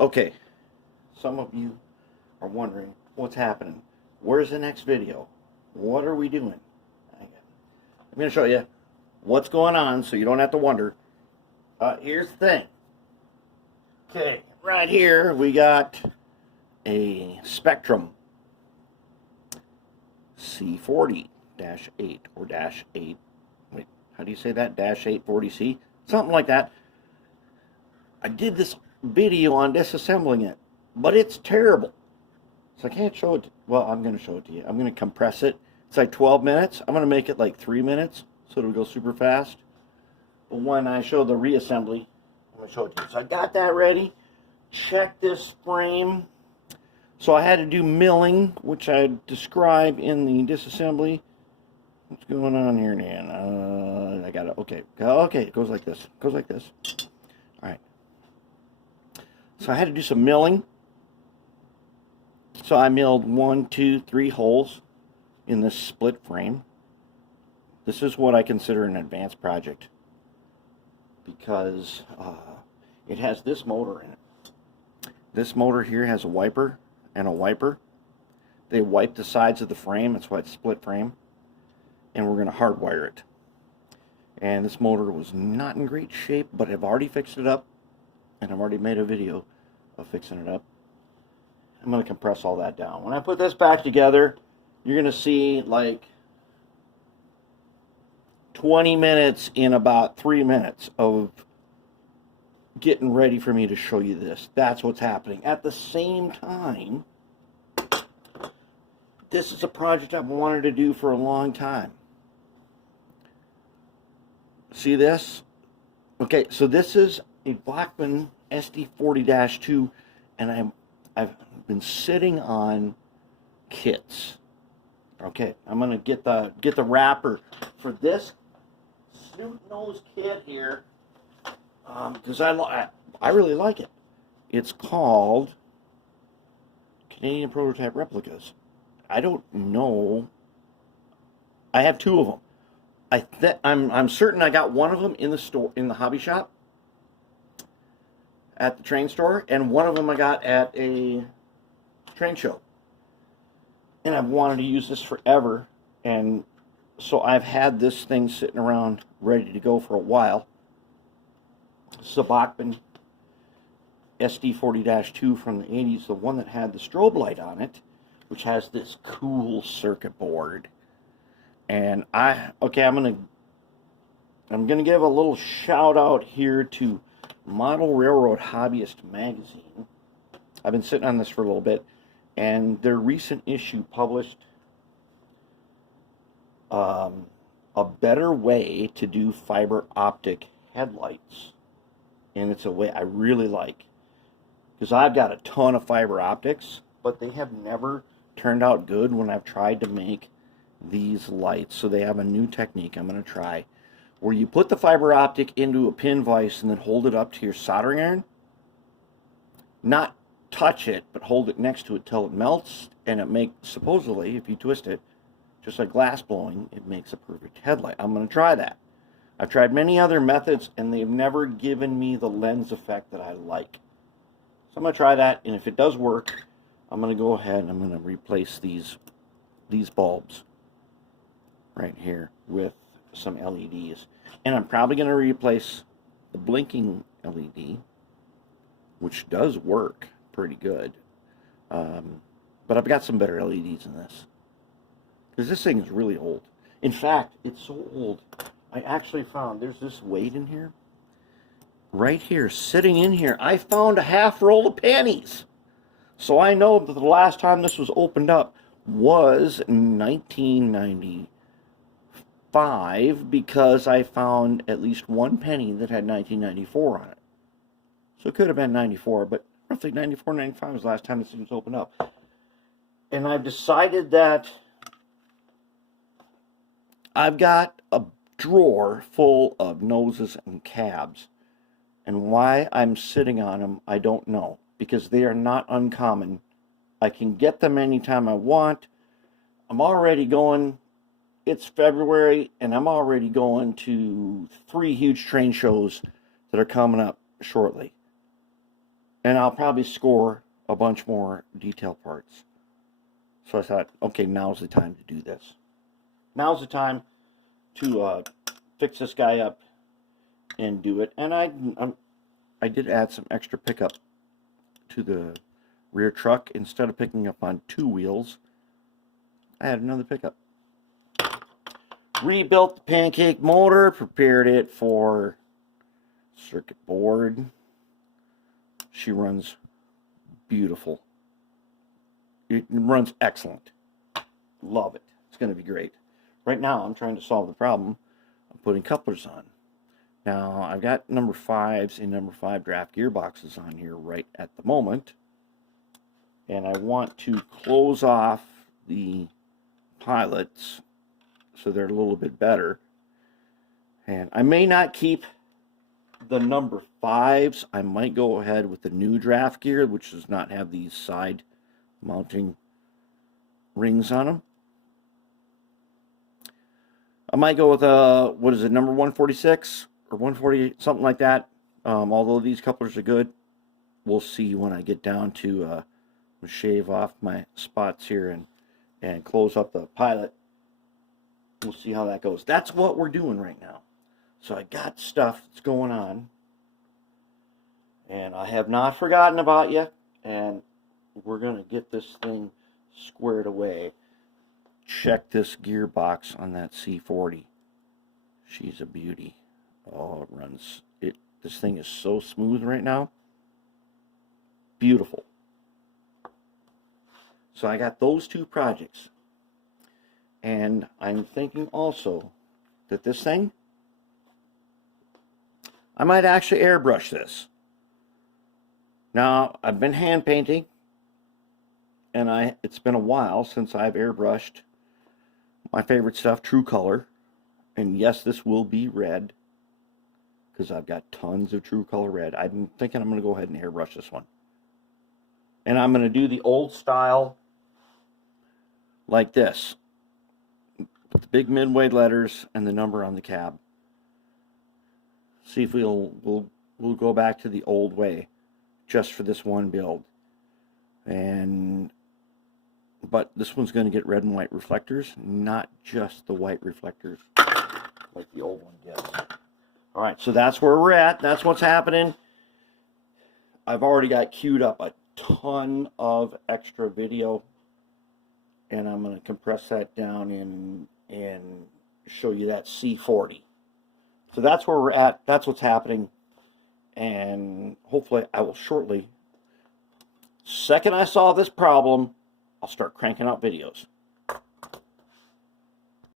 Okay, some of you are wondering what's happening. Where's the next video? What are we doing? I'm going to show you what's going on so you don't have to wonder. Here's the thing. Okay, right here we got a Spectrum C40-8 or -8. Wait, how do you say that? -840C? Something like that. I did this video on disassembling it, but it's terrible. So I can't show it. Well, I'm going to show it to you. I'm going to compress it. It's like 12 minutes. I'm going to make it like 3 minutes so it'll go super fast. But when I show the reassembly, I'm going to show it to you. So I got that ready. Check this frame. So I had to do milling, which I describe in the disassembly. What's going on here, Dan? I got it. Okay. Okay, it goes like this. It goes like this. All right. So I had to do some milling. So I milled 1, 2, 3 holes in this split frame. This is what I consider an advanced project because it has this motor in it. This motor here has a wiper and a wiper. They wipe the sides of the frame. That's why it's split frame. And we're going to hardwire it. And this motor was not in great shape, but I've already fixed it up. And I've already made a video of fixing it up. I'm going to compress all that down. When I put this back together, you're going to see like 20 minutes in about 3 minutes of getting ready for me to show you this. That's what's happening. At the same time, this is a project I've wanted to do for a long time. See this? Okay, so this is a Bachmann SD40-2, and I've been sitting on kits. Okay, I'm gonna get the wrapper for this snoot nose kit here because I really like it. It's called Canadian Prototype Replicas. I don't know. I have 2 of them. I'm certain I got one of them in the store, in the hobby shop, at the train store, and one of them I got at a train show. And I've wanted to use this forever, and so I've had this thing sitting around ready to go for a while. This is a Bachmann SD40-2 from the 80s, the one that had the strobe light on it, which has this cool circuit board. And I'm gonna give a little shout out here to Model Railroad Hobbyist magazine. I've been sitting on this for a little bit, and their recent issue published a better way to do fiber optic headlights, and it's a way I really like because I've got a ton of fiber optics, but they have never turned out good when I've tried to make these lights. So they have a new technique I'm going to try where you put the fiber optic into a pin vise and then hold it up to your soldering iron. Not touch it, but hold it next to it till it melts, and it makes, supposedly, if you twist it, just like glass blowing, it makes a perfect headlight. I'm going to try that. I've tried many other methods, and they've never given me the lens effect that I like. So I'm going to try that, and if it does work, I'm going to go ahead and I'm going to replace these bulbs right here with some LEDs. And I'm probably going to replace the blinking LED, which does work pretty good. But I've got some better LEDs than this. Because this thing is really old. In fact, it's so old, I actually found there's this weight in here. Right here, sitting in here, I found a half roll of pennies. So I know that the last time this was opened up was 1995 because I found at least 1 penny that had 1994 on it. So it could have been 94, but roughly 94, 95 was the last time this thing was opened up. And I've decided that I've got a drawer full of noses and cabs. And why I'm sitting on them, I don't know. Because they are not uncommon. I can get them anytime I want. I'm already going, it's February, and I'm already going to 3 huge train shows that are coming up shortly. and I'll probably score a bunch more detail parts. So I thought, okay, now's the time to do this. Now's the time to fix this guy up and do it. And I did add some extra pickup to the rear truck. Instead of picking up on 2 wheels, I had another pickup. Rebuilt the pancake motor, prepared it for circuit board. She runs beautiful. It runs excellent. Love it. It's going to be great. Right now, I'm trying to solve the problem of putting couplers on. Now, I've got number 5s and number 5 draft gearboxes on here right at the moment. And I want to close off the pilots so they're a little bit better. And I may not keep the number 5s. I might go ahead with the new draft gear, which does not have these side mounting rings on them. I might go with what is it, number 146 or 148, something like that. Although these couplers are good, we'll see when I get down to shave off my spots here and close up the pilot. We'll see how that goes. That's what we're doing right now. So I got stuff that's going on, and I have not forgotten about you, and we're going to get this thing squared away. Check this gearbox on that C40. She's a beauty. Oh, it runs. This thing is so smooth right now. Beautiful. So I got those 2 projects. And I'm thinking also that this thing, I might actually airbrush this. Now, I've been hand painting, and it's been a while since I've airbrushed my favorite stuff, True Color. And yes, this will be red, because I've got tons of True Color red. I'm thinking I'm going to go ahead and airbrush this one. And I'm going to do the old style like this. Put the big midway letters and the number on the cab. See if we'll go back to the old way just for this one build. But this one's going to get red and white reflectors, not just the white reflectors like the old one gets. All right, so that's where we're at. That's what's happening. I've already got queued up a ton of extra video, and I'm going to compress that down and show you that C40. So that's where we're at. That's what's happening. And hopefully I will shortly, second I solve this problem, I'll start cranking out videos.